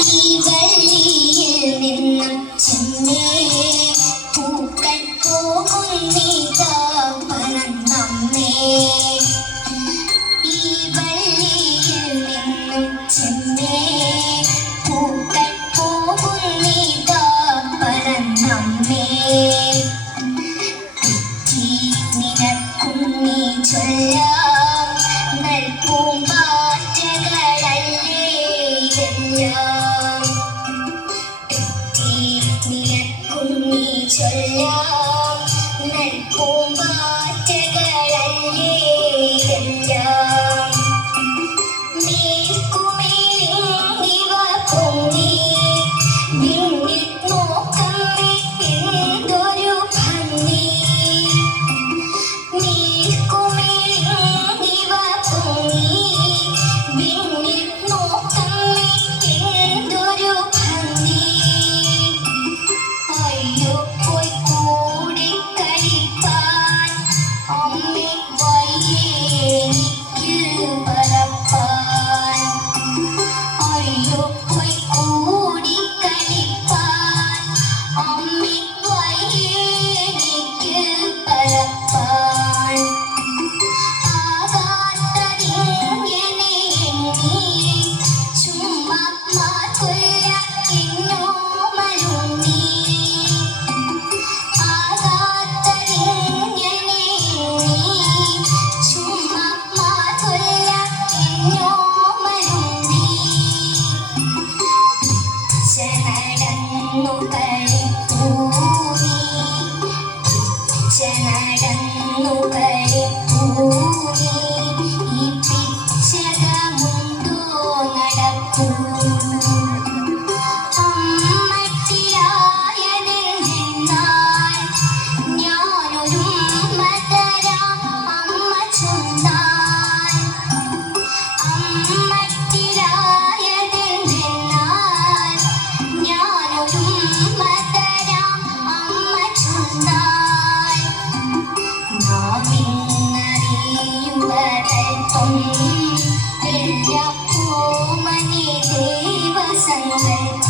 ഈ വള്ളിയിൽ നിന്നും ചെന്നേ പൂക്കൾ പോകുന്നീതാ പറന്നമ്മേ. ഈ വള്ളിയിൽ നിന്നും ചെന്നേ പൂക്കൾ പോകുന്നീതാ പറന്നമ്മേ. നിനക്കുണ്ണി ചൊല്ലാം നൽപൂമ്പാറ്റകളല്ലേ ഇതെല്ലാം. നിനക്കുണ്ണി ചൊല്ലാം നൽപൂമ്പാറ്റകളല്ലേ ഇതെല്ലാം. മേൽക്കുമേലിവ പൊങ്ങി നിന്നിൽ നോക്കമ്മേ എന്തൊരു ഭംഗി. നടന്നു കളിപ്പൂവി ഈ പിച്ചകമുണ്ടോ നടപ്പൂ. അമ്മട്ടിലായതെന്നാൽ ഞാനൊരു മതരാം അമ്മ ചൊന്നാൽ. അമ്മട്ടിലായതെന്നാൽ ഞാനൊരു മതരാം അമ്മ ചൊന്നാൽ. നാമിന്നറിയുവതൽപ്പം എല്ലാപ്പോമനെ ദൈവസങ്കൽപ്പം.